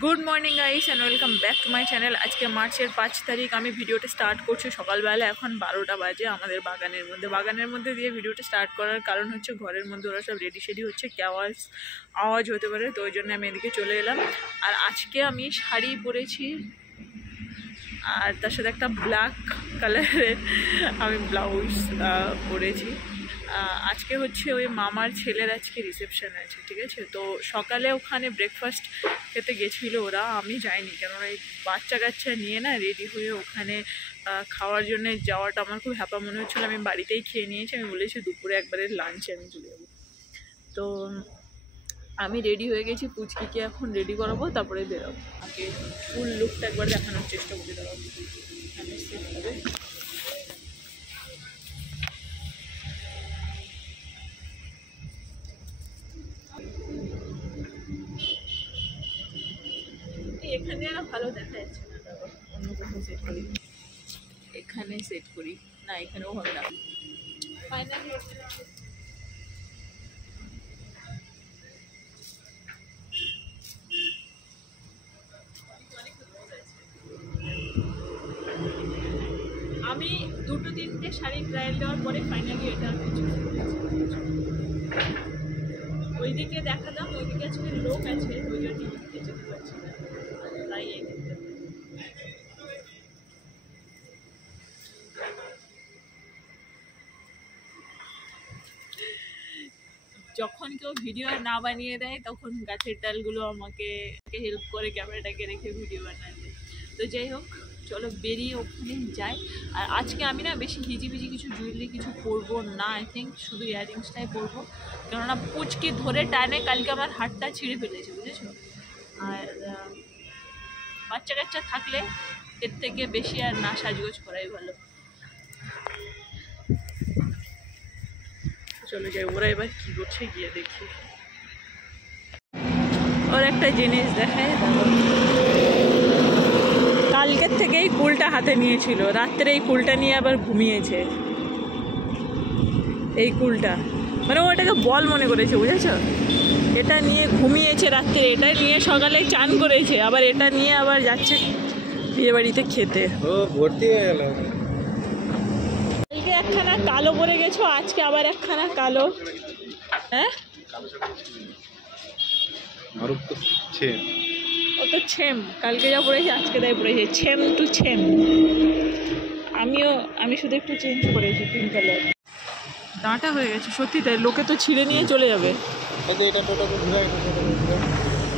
Good morning guys and welcome back to my channel. আজকে মার্চের 5 তারিখ। আমি ভিডিওটা স্টার্ট করছি সকালবেলা, এখন 12টা বাজে। আমাদের বাগানের মধ্যে দিয়ে ভিডিওটা স্টার্ট করার কারণ হচ্ছে ঘরের মধ্যে ওরা সব রেডি শেডি হচ্ছে, কি আওয়াজ হতে পারে, তো ওই জন্য আমি এদিকে চলে এলাম। আর আজকে আমি শাড়ি পরেছি আর তার সাথে একটা ব্ল্যাক কালারের আমি ব্লাউজ পরেছি। আজকে হচ্ছে ওই মামার ছেলের আজকে রিসেপশন আছে, ঠিক আছে। তো সকালে ওখানে ব্রেকফাস্ট খেতে গেছিলো ওরা, আমি যাইনি, কেননা এই বাচ্চা কাচ্চা নিয়ে না রেডি হয়ে ওখানে খাওয়ার জন্য যাওয়াটা আমার খুব হ্যাপা মনে হচ্ছিলো। আমি বাড়িতেই খেয়ে নিয়েছি। আমি বলেছি দুপুরে একবারে লাঞ্চে আমি চলে যাবো। তো আমি রেডি হয়ে গেছি, পুচকিকে এখন রেডি করাবো, তারপরে বেরোবো। আগে ফুল লুকটা একবার দেখানোর চেষ্টা করি। দাঁড়াবো সেট হবে। এখানে আর ভালো দেখা যাচ্ছে না, অন্য কোথাও সেট করি, এখানে সেট করি না, এখানেও হবে না। ফাইনালি আমি দুটো তিনটে শাড়ি ট্রায়াল দেওয়ার পরে ফাইনালি এটা ওইদিকে দেখাতাম, ওইদিকে আজকে লোক আছে, ওই জন্য যেতে পারছি না, তাই যখন কেউ ভিডিও না বানিয়ে দেয় তখন গাছের ডালগুলো আমাকে হেল্প করে ক্যামেরাটাকে রেখে ভিডিও বানাতে। তো যাই হোক, চলো বেরিয়ে ওখানে যাই। আর আজকে আমি না বেশি হিজিবিজি কিছু জুয়েলারি কিছু পরবো না, আই থিঙ্ক শুধু ইয়াররিংসটাই পরবো, কেননা পুচকি ধরে টানে কালকে আমার হাতটা ছিঁড়ে ফেলেছে, বুঝেছো। আর বাচ্চা কাচ্চা থাকলে এর থেকে বেশি আর না সাজগোজ করাই ভালো। চলে যাই, ওরা এবার কি করছে গিয়ে দেখি। ওর একটা জিনিস দেখায়, কালকের থেকে এই কুলটা হাতে নিয়েছিল, রাত্রে এই কুলটা নিয়ে আবার ঘুমিয়েছে। এই কুলটা মানে ওটাকে বল মনে করেছে, বুঝেছো। এটা নিয়ে ঘুমিয়েছে রাত্রে, এটা নিয়ে সকালে চান করেছে, আবার এটা নিয়ে আবার যাচ্ছে বিয়ে বাড়িতে খেতে। ও ভর্তি হয়ে গেল। কালকে একখানা কালো পরে গেছো, আজকে আবার একখানা কালো। হ্যাঁ ও তো ছেম, কালকে যা পড়েছে আজকে তাই পড়েছে, ছেম টু ছেম। আমি শুধু একটু চেঞ্জ করেছি, পিঙ্ক কালার। দাঁটা হয়ে গেছে সত্যি তাই, লোকে তো ছিঁড়ে নিয়ে চলে যাবে।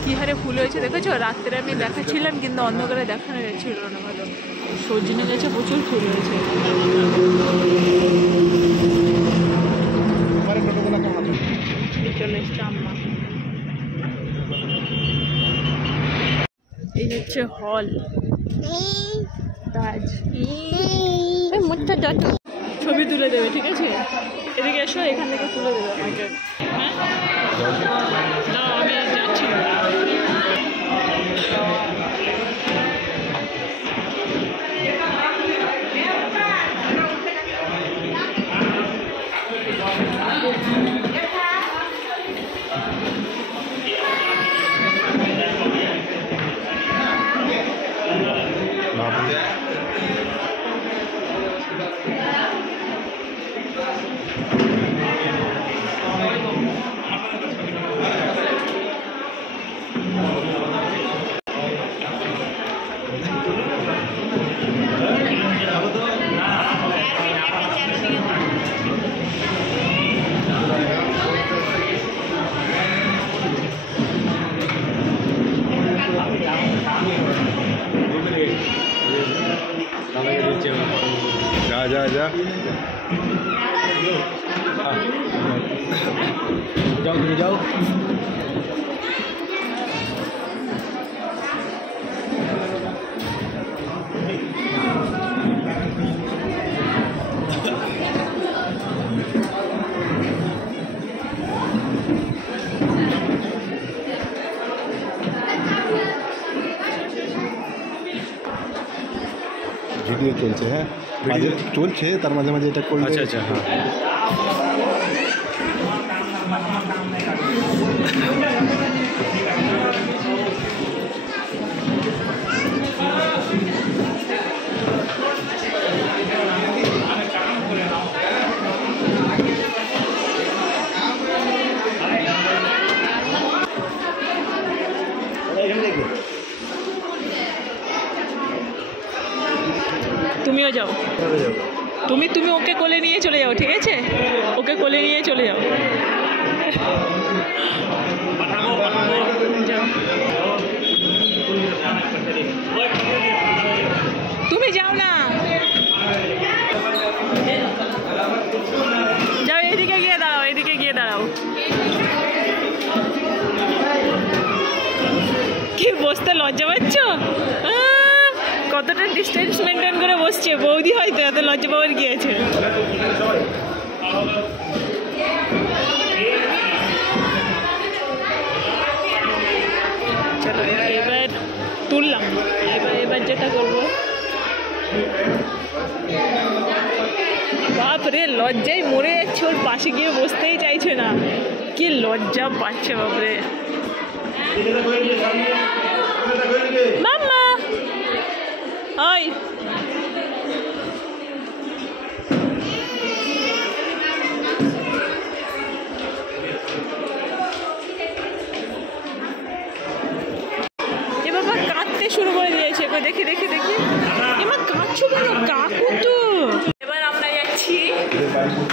কি হারে ফুল হয়েছে দেখেছো, রাত্রে আমি দেখাচ্ছিলাম কিন্তু অন্ধকারে দেখানো যাচ্ছিল না ভালো। সজনে গেছে, প্রচুর ফুল হয়েছে। চলে এসছে আম্মা। এই হচ্ছে হল তাজ। ছবি তুলে দেবে, ঠিক আছে। এদিকে এসো, এখান থেকে তুলে দেবে আমাকে। হ্যাঁ না, আমি যাচ্ছি না। जा जा जा जाओ तुम जाओ। ভিডিও চলছে, হ্যাঁ মাঝে চলছে, তার মাঝে মাঝে এটা করলে। আচ্ছা আচ্ছা, হ্যাঁ তুমিও যাও, তুমি ওকে কোলে নিয়ে চলে যাও, ঠিক আছে? ওকে কোলে নিয়ে চলে যাও। তুমি যাও না, যাও, এদিকে গিয়ে দাঁড়াও, এদিকে গিয়ে দাঁড়াও। কি বসতে লজ্জা পাচ্ছ? কতটা ডিস্টেন্স মেনটেন করে বসছে বৌদি, হয়তো এত লজ্জা পাওয়ার কি আছে? চলো এবার তুললাম, এবার যেটা করবো, বাপরে লজ্জায় মরে যাচ্ছে, ওর পাশে গিয়ে বসতেই চাইছে না, কি লজ্জা পাচ্ছে বাপরে। মাম্মা ওই এ বাবা কাঁদতে শুরু করে দিয়েছে, দেখি দেখি দেখি, এবার কাঁদছো কেন? কাকু তো। এবার আমরা যাচ্ছি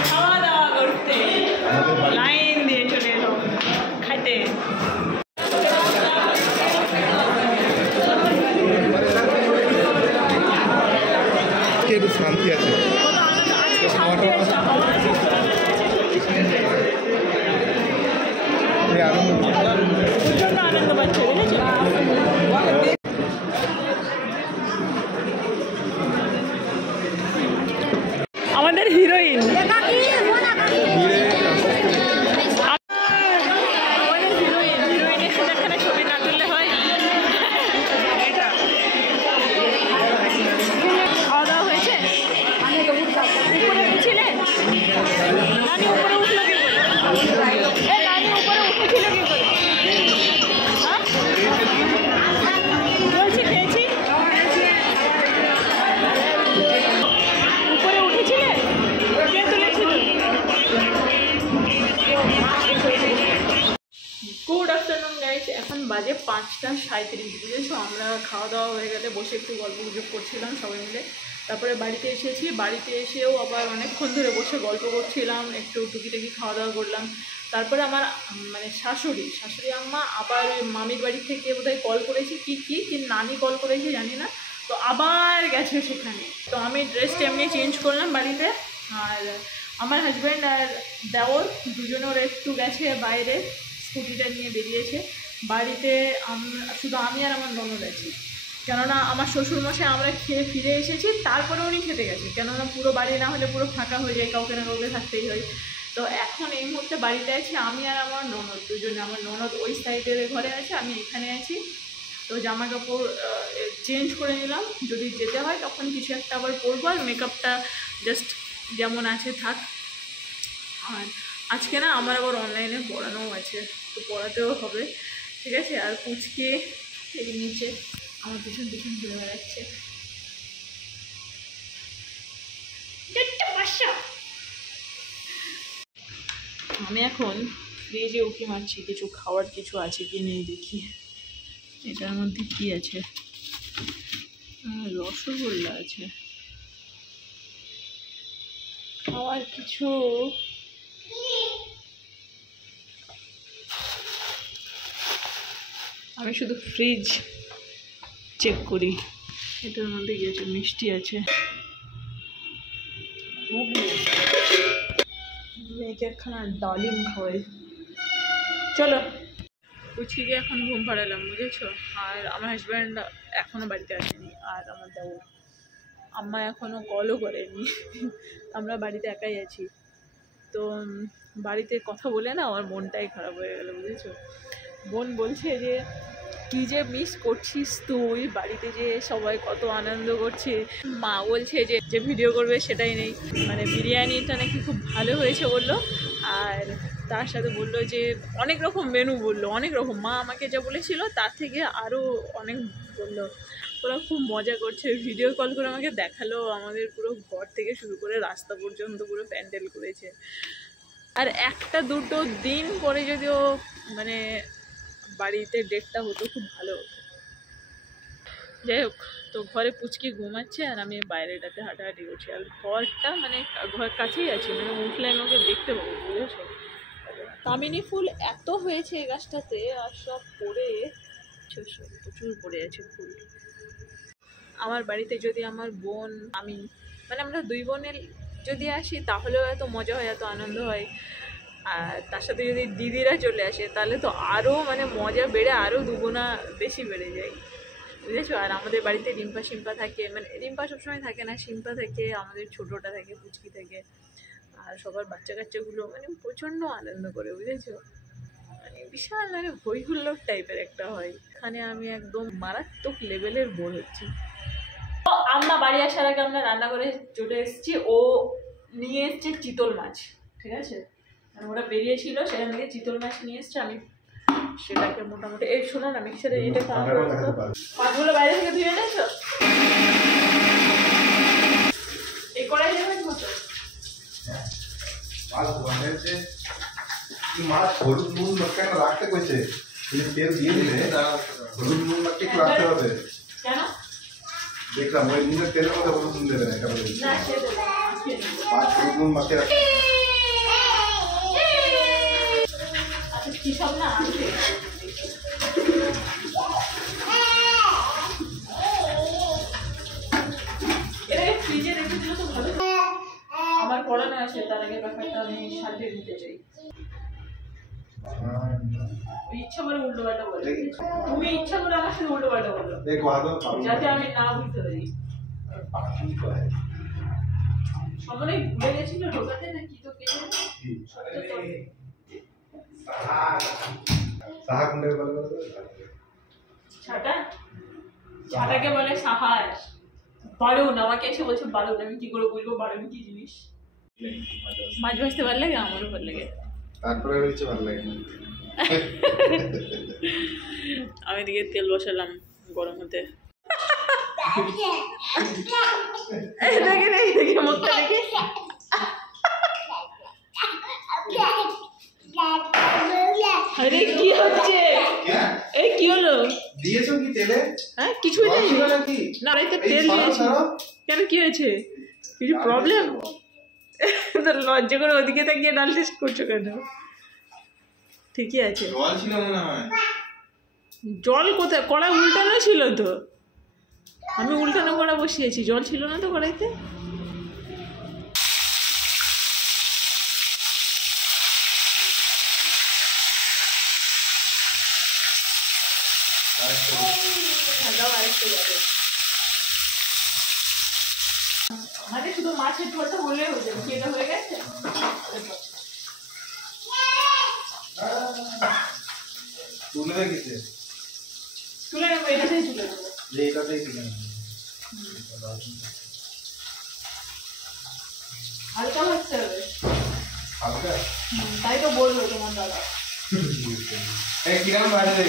খাওয়া দাওয়া করতে, লাইন দিয়ে চলে এলো খাইতে। শান্তি আছে, আনন্দ পাচ্ছে, আমাদের হিরোইন। এখন বাজে 5টা 37, বুঝেছো? আমরা খাওয়া দাওয়া হয়ে গেলে বসে একটু গল্প গুজব করছিলাম সবাই মিলে। তারপরে বাড়িতে এসেছি, বাড়িতে এসেও আবার অনেকক্ষণ ধরে বসে গল্প করছিলাম, একটু টুকিটাকি খাওয়া দাওয়া করলাম। তারপরে আমার মানে শাশুড়ি আম্মা আবার মামির বাড়ি থেকে বোধহয় কল করেছি, কি নানি কল করেছে জানি না, তো আবার গেছে সেখানে। তো আমি ড্রেসটা এমনি চেঞ্জ করলাম বাড়িতে, আর আমার হাজব্যান্ড আর দেওর দুজনে ওরা একটু গেছে বাইরে, স্কুটিটা নিয়ে বেরিয়েছে। বাড়িতে শুধু আমি আর আমার ননদ আছি, কেননা আমার শ্বশুরমশাই আমরা খেয়ে ফিরে এসেছি, তারপরে উনি খেতে গেছে, কেননা পুরো বাড়ি না হলে পুরো ফাঁকা হয়ে যায়, কাউকে না কাউকে থাকতেই হয়। তো এখন এই মুহূর্তে বাড়িতে আছি আমি আর আমার ননদ দুজনে। আমার ননদ ওই সাইডের ঘরে আছে, আমি এখানে আছি। তো জামা কাপড় চেঞ্জ করে নিলাম, যদি যেতে হয় তখন কিছু একটা আবার পরবো, আর মেকআপটা জাস্ট যেমন আছে থাক। আর আজকে না আমার আবার অনলাইনে পড়ানোও আছে, তো পড়াতেও হবে, ঠিক আছে? আর পুচকে এই নিচে আমার পিছন ঘুরে বেড়াচ্ছে। আমি এখন ফ্রিজে উঁকি মারছি কিছু খাওয়ার কিছু আছে কি নেই দেখি। এটার মধ্যে কি আছে? রসগোল্লা আছে, খাওয়ার কিছু আমি শুধু ফ্রিজ চেক করি। এটার মধ্যে কি আছে? মিষ্টি আছে, মেয়েকে একখানা ডালিম খাওয়াই। চলো পুচিকে এখন ঘুম পাড়ালাম, বুঝেছো? আর আমার হাজব্যান্ড এখনও বাড়িতে আসেনি, আর আমার দেওর আম্মা এখনও কলও করেনি। আমরা বাড়িতে একাই আছি। তো বাড়িতে কথা বলে না আমার মনটাই খারাপ হয়ে গেল, বুঝেছো? বোন বলছে যে কি যে মিস করছিস তুই, বাড়িতে যে সবাই কত আনন্দ করছে। মা বলছে যে ভিডিও করবে সেটাই নেই, মানে বিরিয়ানিটা নাকি খুব ভালো হয়েছে বললো, আর তার সাথে বললো যে অনেক রকম মেনু বললো, অনেক রকম। মা আমাকে যা বলেছিল তার থেকে আরও অনেক বললো। ওরা খুব মজা করছে, ভিডিও কল করে আমাকে দেখালো আমাদের পুরো ঘর থেকে শুরু করে রাস্তা পর্যন্ত পুরো প্যান্ডেল করেছে। আর 1-2 দিন পরে যদিও মানে বাড়িতে ডেটটা হতো খুব ভালো হতো। যাই হোক, তো ঘরে পুচকি ঘুমাচ্ছে আর আমি বাইরেটাতে হাঁটাহাঁটি করছি। আর ঘরটা মানে ঘরের কাছেই আছে, মানে উঠলে আমি ওকে দেখতে পাবো, বুঝেছো? কামিনী ফুল এত হয়েছে এই গাছটাতে, আর সব পড়ে প্রচুর পড়ে আছে ফুল। আমার বাড়িতে যদি আমার বোন আমি মানে আমরা দুই বোনের যদি আসি তাহলেও এত মজা হয়, এত আনন্দ হয়। আর তার সাথে যদি দিদিরা চলে আসে তাহলে তো আরও মানে মজা বেড়ে আরও দুগুণা বেশি বেড়ে যায়, বুঝেছো? আর আমাদের বাড়িতে রিম্পা শিম্পা থাকে, মানে রিম্পা সবসময় থাকে না, শিম্পা থাকে, আমাদের ছোটোটা থাকে, পুচকি থাকে, আর সবার বাচ্চা কাচ্চাগুলো মানে প্রচণ্ড আনন্দ করে, বুঝেছো? মানে বিশাল মানে হই হুল্লোড় টাইপের একটা হয়। এখানে আমি একদম মারাত্মক লেভেলের বোর হচ্ছি। আমরা বাড়ি আসার আগে আমরা রান্না করে চলে এসেছি। ও নিয়ে এসছে চিতল মাছ, ঠিক আছে? ওরা বেরিয়েছিল, সেখান থেকে চিতল মাছ নিয়ে এসছে। আমি সেটাকে মোটামুটি এই শোনো না, মিক্সারে এটা মাছগুলো বাইরে থেকে ধুয়ে এনেছো? এই কড়াই যাবে মতো মাছ হলুদ নুন কেন রাখতে কইছে? তেল দিয়ে দিলে হলুদ নুন একটু রাখতে হবে। কেন? দেখলাম ওই নুনের তেলের মধ্যে হলুদ নুন দেবে না, কেন? মাছ হলুদ নুন মাখিয়ে রাখতে। আচ্ছা কি সব না আছে এটাকে ফ্রিজে রেখে দিলে তো ভালো। আমার পড়ানো আছে, তার আগে ব্যাপারটা আমি সাজিয়ে দিতে চাই। ইচ্ছা করে উল্টো পাল্টা বলে, তুমি ইচ্ছা করে আমার সাথে উল্টো পাল্টা বলো যাতে আমি না বুঝতে পারি। সবাই ভুলে গেছিল ঢোকাতে না কি, তো কে ছাটাকে বলে সাহার। বারুন আমাকে এসে বলছে বারুন, আমি কি করে বুঝবো বারুন কি জিনিস? মাছ ভাজতে ভালো লাগে, আমারও ভালো লাগে। তারপরে হচ্ছে ভালো লাগে। আমি এদিকে তেল বসালাম গরম হতে। দেখে মুখটা দেখে আরে কি হচ্ছে? এই কি হলো? দিয়েছো কি তেলে? হ্যাঁ কিছুই নেই না, এতে তেল দিয়েছি। কেন কি হয়েছে? কিছু প্রবলেম? লজ্জা করে ওদিকে তাকিয়ে ডাল টেস্ট করছো কেন? ঠিকই আছে। জল ছিল মনে হয়। জল কোথায়? কড়া উল্টানো ছিল তো, আমি উল্টানো কড়া বসিয়েছি, জল ছিল না তো কড়াইতে। আমাদের শুধু মাছের ঝোলটা হলে হয়ে যাবে, এটা হয়ে গেছে। তুলে রেখেছে, তুলে নেবো, এটাতেই তুলে নেবো, এটাতেই তুলে নেবো। হালকা ভাজতে হবে। হালকা? তাই তো বললো তোমার দাদা। কিরম ভাজবে?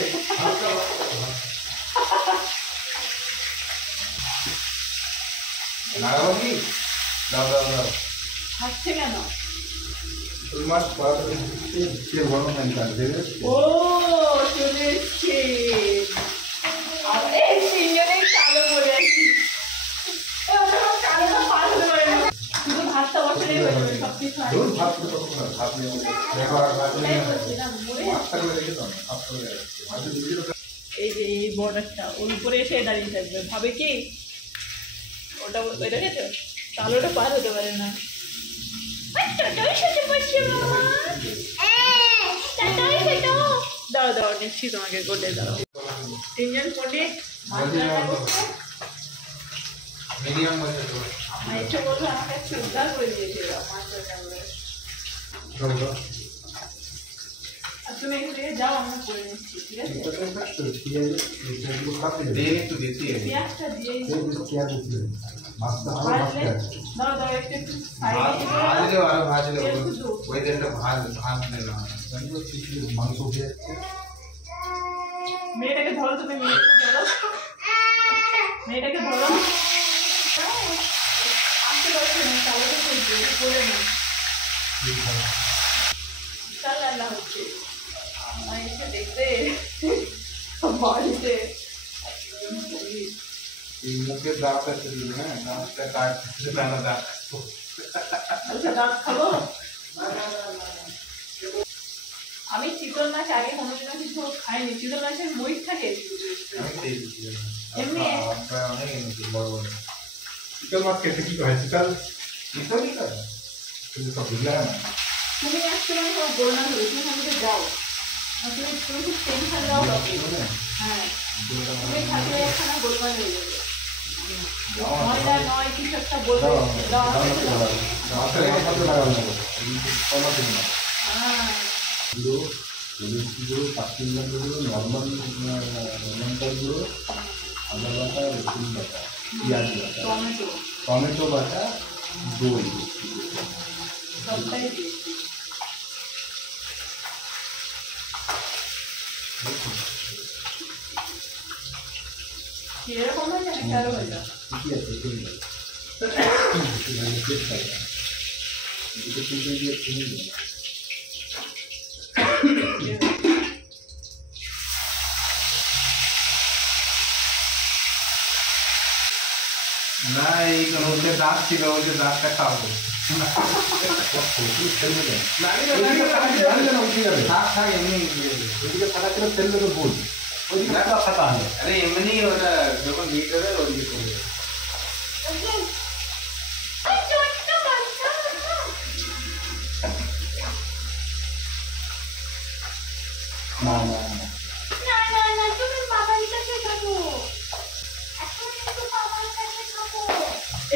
লাগাবো কি? দাও দাও দাও। হাসছে কেন? মাছ পড়াতে গরম নাই কাজ দেবে। ও চলে এসছে। এই তিনজনে কালো পড়ে আছি। কালোটা পার হতে পারে না, শুধু ভাতটা বসালেই হয়ে যাবে, সব কিছু হয়। ভাত করে কতক্ষণ ভাত নিয়ে দেখো আর ভাত নিয়ে মাছটা করে রেখে দাও, ভাত করে রাখছি। এই যে এই বর্ডারটা ওর উপরে এসে দাঁড়িয়ে থাকবে, ভাবে কি ওটা দেখেছো? তাহলে ওটা পার হতে পারে না। দাও দাও নিচ্ছি তোমাকে, গোটে দাও। তিনজন কোটে মিডিয়াম মধ্যে তো আমার ইচ্ছে বলবো আমাকে একটু উদ্ধার করে দিয়েছিল মাছ রান্না। আর তুমি এখান থেকে যাও, আমরা করে নিচ্ছি, ঠিক আছে? পেঁয়াজটা দিয়ে দাও দাও একটু একটু মাংস উঠে যাচ্ছে। মেয়েটাকে ধরো, তুমি মেয়েটাকে ধরো, মেয়েটাকে ধরো। আসতে পারছি না, চালাতে চলছে করে না, বিশাল রান্না হচ্ছে। আমার এসে দেখবে বাড়িতে এই মুখের দাঁতটা ছিল, হ্যাঁ দাঁতটা কাটছে, না দাঁত দাঁত খাবো। আমি চিতল মাছ আগে কোনোদিনও কিছু খাইনি। চিতল মাছের মরিচ থাকে এমনি অনেক এনেছি বড় বড় চিতল মাছ খেতে কি হয়? চিতল চিতলই করে কিন্তু সব বুঝলাম না। তুমি একসময় সব গোলনা ধরে তুমি আমাকে যাও, তুমি তুমি খুব টেনশন দাও। হ্যাঁ তুমি থাকলে একখানা গোলমাল হয়ে যাবে। ময়দা নয় কিছু একটা বলবে গুঁড়ো, হলুদ গুঁড়ো, কাশ্মীর গুঁড়ো, নর্মাল লঙ্কার গুঁড়ো, আদা বাটা, রসুন বাটা, পেঁয়াজ বাটা, টমেটো বাটা, দই সবটাই এরকম হয়ে যাবে কারো হয়ে যাবে। ঠিকই আছে, ঠিক আছে। না এই ওকে দাঁত ছিল, ওকে দাঁতটা খাওয়াবো। আরে এমনি ওটা যখন হিট হবে ওদিকে চলে যাবে। না না না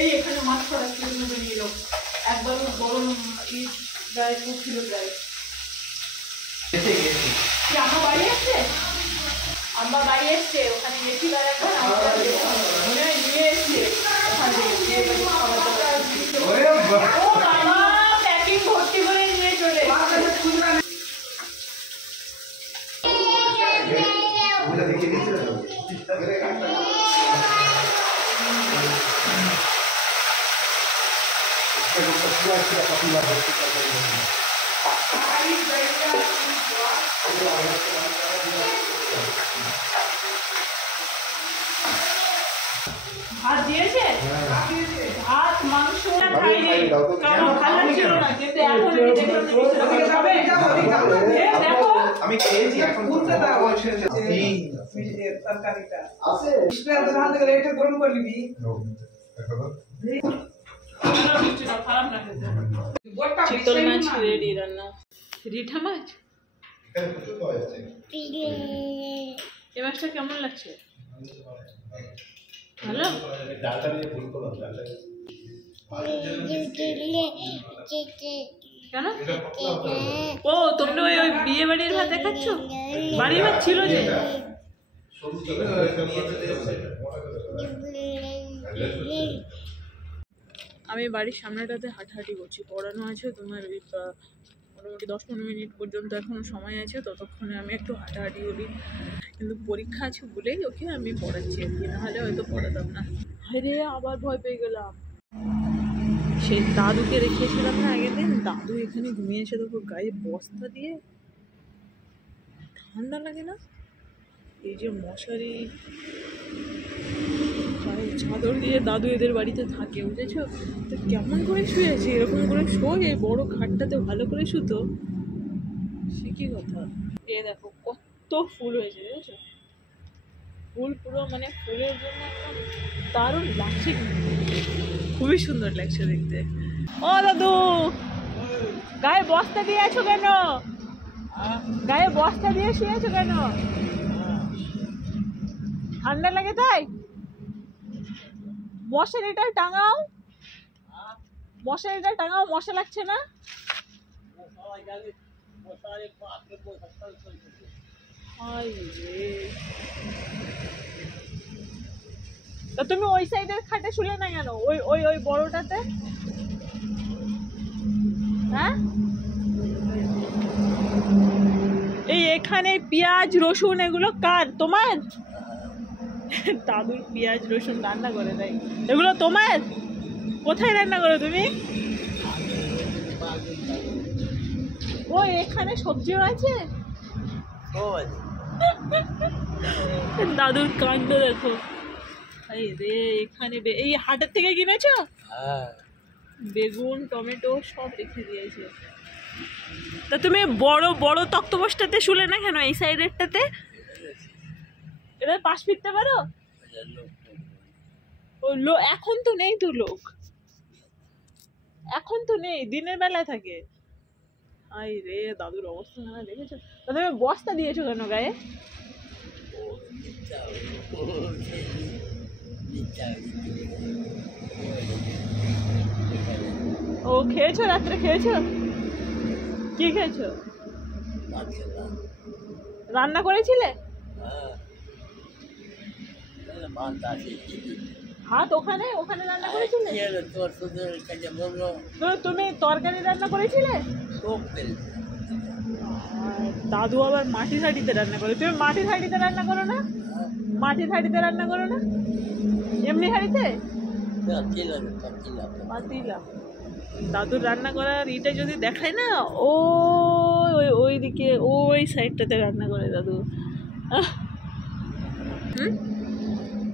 এই এখানে মাছ করা ছিল নিয়ে এলো একবার গরম গায়ে ছিল গায়ে। আমার বাড়ি আসছে, আমার বাড়ি এসছে, ওখানে গেছি বেড়াতে, মনে হয় নিয়ে এসছে ওখান থেকে প্যাকিং ভর্তি করে নিয়ে চলে ভাত দিয়েছে, ভাত মাংস খাইনি কারণ ভালো ছিল না, কিন্তু এখন দেখো আমি খেয়েছি এখন তরকারিটা আছে ভালো করে এটা গরম করে নিবি। চিতল মাছ রেডি রান্না। রিঠা মাছ এই মাছটা কেমন লাগছে? ভালো। কেন? ও তোমরা ওই বিয়ে বাড়ির ভাত দেখাচ্ছ? বাড়ির ভাত ছিল যে। আমি বাড়ির সামনেটাতে হাঁটাহাঁটি করছি, পড়ানো আছে তোমার ওই মোটামুটি 10-15 মিনিট পর্যন্ত এখনো সময় আছে, ততক্ষণে আমি একটু হাঁটাহাঁটি করি। কিন্তু পরীক্ষা আছে বলেই ওকে আমি পড়াচ্ছি আর কি, নাহলে হয়তো পড়াতাম না। আরে আবার ভয় পেয়ে গেলাম। সেই দাদুকে রেখেছিলাম না আগের দিন, দাদু এখানে ঘুমিয়েছে, দেখো গায়ে বস্তা দিয়ে। ঠান্ডা লাগে না? এই যে মশারি চাদর দিয়ে দাদু এদের বাড়িতে থাকে, বুঝেছো তো? কেমন করে শুয়েছে, এরকম করে শোয়, এই বড় খাটটাতে ভালো করে শুতো, সে কি কথা। এ দেখো কত ফুল হয়েছে, বুঝেছো? ফুল পুরো মানে ফুলের জন্য একদম দারুণ লাগছে, খুবই সুন্দর লাগছে দেখতে। ও দাদু গায়ে বস্তা দিয়ে আছো কেন? গায়ে বস্তা দিয়ে শুয়েছো কেন? ঠান্ডা লাগে তাই? মশারিটা টাঙাও, মশারিটা টাঙাও, মশা লাগছে না? তা তুমি ওই সাইডের খাটে শুলে না কেন? ওই ওই ওই বড়টাতে। হ্যাঁ এই এখানে পেঁয়াজ রসুন এগুলো কার? তোমার? দাদুর পেঁয়াজ রসুন রান্না করে দেয়, এগুলো তোমার? কোথায় রান্না করো তুমি? ও এখানে সবজিও আছে। দাদুর কাণ্ড দেখো, এই রে এখানে এই হাটের থেকে কিনেছো? হ্যাঁ বেগুন টমেটো সব রেখে দিয়েছে। তা তুমি বড় বড় তক্তপোষটাতে শুলে না কেন এই সাইডেরটাতে? এটা পাশ ফিরতে পারো? ও এখন তো নেই তো লোক, এখন তো নেই, দিনের বেলায় থাকে। আই রে দাদুর অবস্থা না দেখেছো? তা তুমি বস্তা দিয়েছো কেন গায়ে? ও খেয়েছো, রাত্রে খেয়েছো? কি খেয়েছো? রান্না করেছিলে? ভাত ওখানে ওখানে রান্না করেছিলে? তো তুমি তরকারি রান্না করেছিলে? দাদু আবার মাটির হাঁড়িতে রান্না করে। তুমি মাটির হাঁড়িতে রান্না করো না? মাটির হাঁড়িতে রান্না করো না, এমনি হাঁড়িতে? পাতিলা। দাদুর রান্না করার ইটা যদি দেখায় না, ওই দিকে ওই সাইডটাতে রান্না করে দাদু।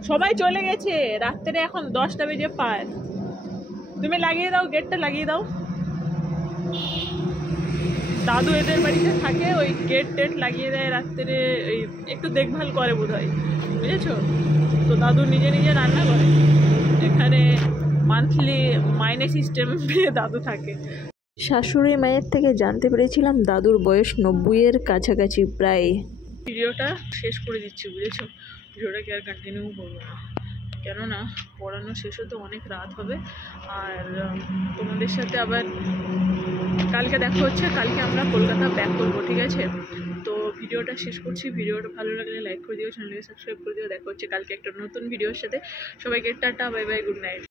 সবাই চলে গেছে রাত্রে, এখন 10টা বেজে 5। তুমি লাগিয়ে দাও, গেটটা লাগিয়ে দাও। দাদু এদের বাড়িতে থাকে, ওই গেট টেট লাগিয়ে দেয় রাত্রে, ওই একটু দেখভাল করে বোধ হয়, বুঝেছো? তো দাদু নিজে নিজে রান্না করে। এখানে মান্থলি মাইনে সিস্টেম পেয়ে দাদু থাকে। শাশুড়ি মায়ের থেকে জানতে পেরেছিলাম দাদুর বয়স 90-এর কাছাকাছি প্রায়। ভিডিওটা শেষ করে দিচ্ছি, বুঝেছো? ভিডিওটাকে আর কন্টিনিউ করবো না, কেননা পড়ানো শেষ হতে অনেক রাত হবে। আর তোমাদের সাথে আবার কালকে দেখা হচ্ছে। কালকে আমরা কলকাতা ব্যাক করবো, ঠিক আছে? তো ভিডিওটা শেষ করছি। ভিডিওটা ভালো লাগলে লাইক করে দিও, চ্যানেলকে সাবস্ক্রাইব করে দিও। দেখা হচ্ছে কালকে একটা নতুন ভিডিওর সাথে। সবাইকে tata, bye bye, good night.